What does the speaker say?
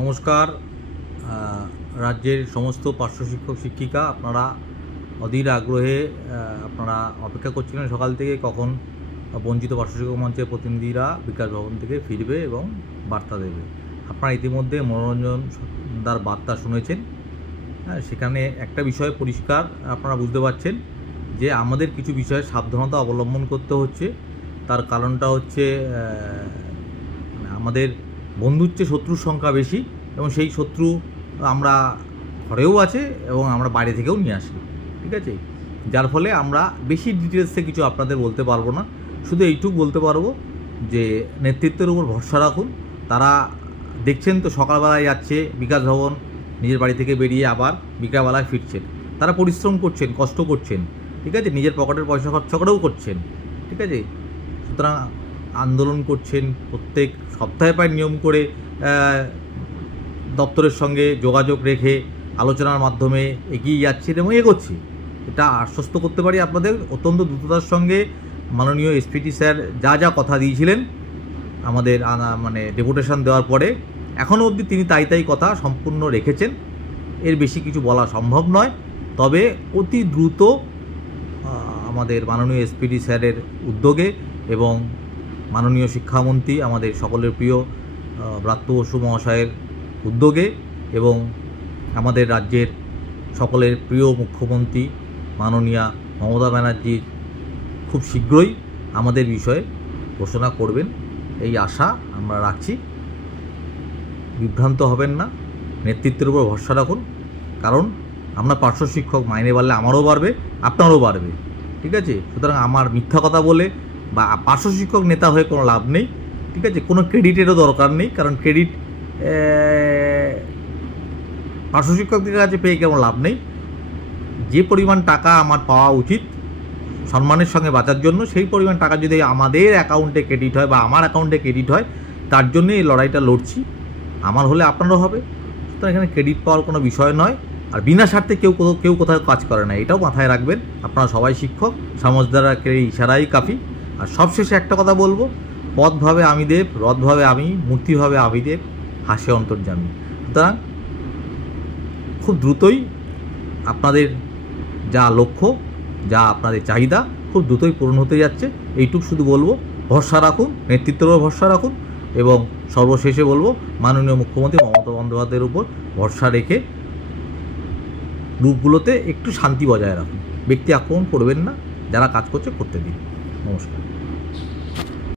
নমস্কার। রাজ্যের সমস্ত পার্শ্ব শিক্ষক শিক্ষিকা আপনারা অধীর আগ্রহে আপনারা অপেক্ষা করছিলেন সকাল থেকে কখন বঞ্চিত পার্শ্ব শিক্ষক মঞ্চের প্রতিনিধিরা বিকাশ ভবন থেকে ফিরবে এবং বার্তা দেবে। আপনারা ইতিমধ্যে মনোরঞ্জনদার বার্তা শুনেছেন। সেখানে একটা বিষয় পরিষ্কার আপনারা বুঝতে পারছেন যে আমাদের কিছু বিষয়ে সাবধানতা অবলম্বন করতে হচ্ছে। তার কারণটা হচ্ছে আমাদের বন্ধুর চেয়ে শত্রুর সংখ্যা বেশি, এবং সেই শত্রু আমরা ঘরেও আছে এবং আমরা বাইরে থেকেও নিয়ে আসি, ঠিক আছে? যার ফলে আমরা বেশি ডিটেলসে কিছু আপনাদের বলতে পারবো না। শুধু এইটুকু বলতে পারবো যে নেতৃত্বের উপর ভরসা রাখুন। তারা দেখছেন তো সকালবেলায় যাচ্ছে বিকাশ ভবন, নিজের বাড়ি থেকে বেরিয়ে আবার বিকালবেলায় ফিরছেন। তারা পরিশ্রম করছেন, কষ্ট করছেন, ঠিক আছে? নিজের পকেটের পয়সা খরচা করেও করছেন, ঠিক আছে? সুতরাং আন্দোলন করছেন, প্রত্যেক সপ্তাহে প্রায় নিয়ম করে দপ্তরের সঙ্গে যোগাযোগ রেখে আলোচনার মাধ্যমে এগিয়ে যাচ্ছেন এবং এগোচ্ছে। এটা আশ্বস্ত করতে পারি আপনাদের। অত্যন্ত দ্রুততার সঙ্গে মাননীয় এসপিটি স্যার যা যা কথা দিয়েছিলেন আমাদের ডেপুটেশন দেওয়ার পরে এখনও অবধি তিনি তাই কথা সম্পূর্ণ রেখেছেন। এর বেশি কিছু বলা সম্ভব নয়। তবে অতি দ্রুত আমাদের মাননীয় এসপিটি স্যারের উদ্যোগে এবং মাননীয় শিক্ষামন্ত্রী আমাদের সকলের প্রিয় ব্রাত্য বসু মহাশয়ের উদ্যোগে এবং আমাদের রাজ্যের সকলের প্রিয় মুখ্যমন্ত্রী মাননীয়া মমতা ব্যানার্জির খুব শীঘ্রই আমাদের বিষয়ে ঘোষণা করবেন, এই আশা আমরা রাখছি। বিভ্রান্ত হবেন না, নেতৃত্বের উপর ভরসা রাখুন। কারণ আমরা পার্শ্ব শিক্ষক, মাইনে বাড়লে আমারও বাড়বে, আপনারও বাড়বে, ঠিক আছে? সুতরাং আমার মিথ্যা কথা বলে বা পার্শ্ব শিক্ষক নেতা হয়ে কোনো লাভ নেই, ঠিক আছে? কোনো ক্রেডিটেরও দরকার নেই, কারণ ক্রেডিট পার্শ্ব শিক্ষকদের কাছে পেয়ে কোনো লাভ নেই। যে পরিমাণ টাকা আমার পাওয়া উচিত সম্মানের সঙ্গে বাঁচার জন্য, সেই পরিমাণ টাকা যদি আমাদের অ্যাকাউন্টে ক্রেডিট হয় বা আমার অ্যাকাউন্টে ক্রেডিট হয়, তার জন্যই এই লড়াইটা লড়ছি। আমার হলে আপনারও হবে। সুতরাং এখানে ক্রেডিট পাওয়ার কোনো বিষয় নয়। আর বিনা স্বার্থে কেউ কোথাও কাজ করে না, এটাও মাথায় রাখবেন। আপনারা সবাই শিক্ষক, সমাজদারা ইশারাই কাফি। আর সবশেষে একটা কথা বলবো, পদভাবে আমি দেব, রথভাবে আমি, মূর্তিভাবে আমি দেব, হাসে অন্তর্যামী। সুতরাং খুব দ্রুতই আপনাদের যা লক্ষ্য, যা আপনাদের চাহিদা, খুব দ্রুতই পূরণ হতে যাচ্ছে। এইটুকু শুধু বলবো, ভরসা রাখুন, নেতৃত্বের উপর ভরসা রাখুন, এবং সর্বশেষে বলবো মাননীয় মুখ্যমন্ত্রী মমতা বন্দ্যোপাধ্যায়ের উপর ভরসা রেখে গ্রুপগুলোতে একটু শান্তি বজায় রাখুন। ব্যক্তি আক্রমণ করবেন না, যারা কাজ করছে করতে দিন। নমস্কার।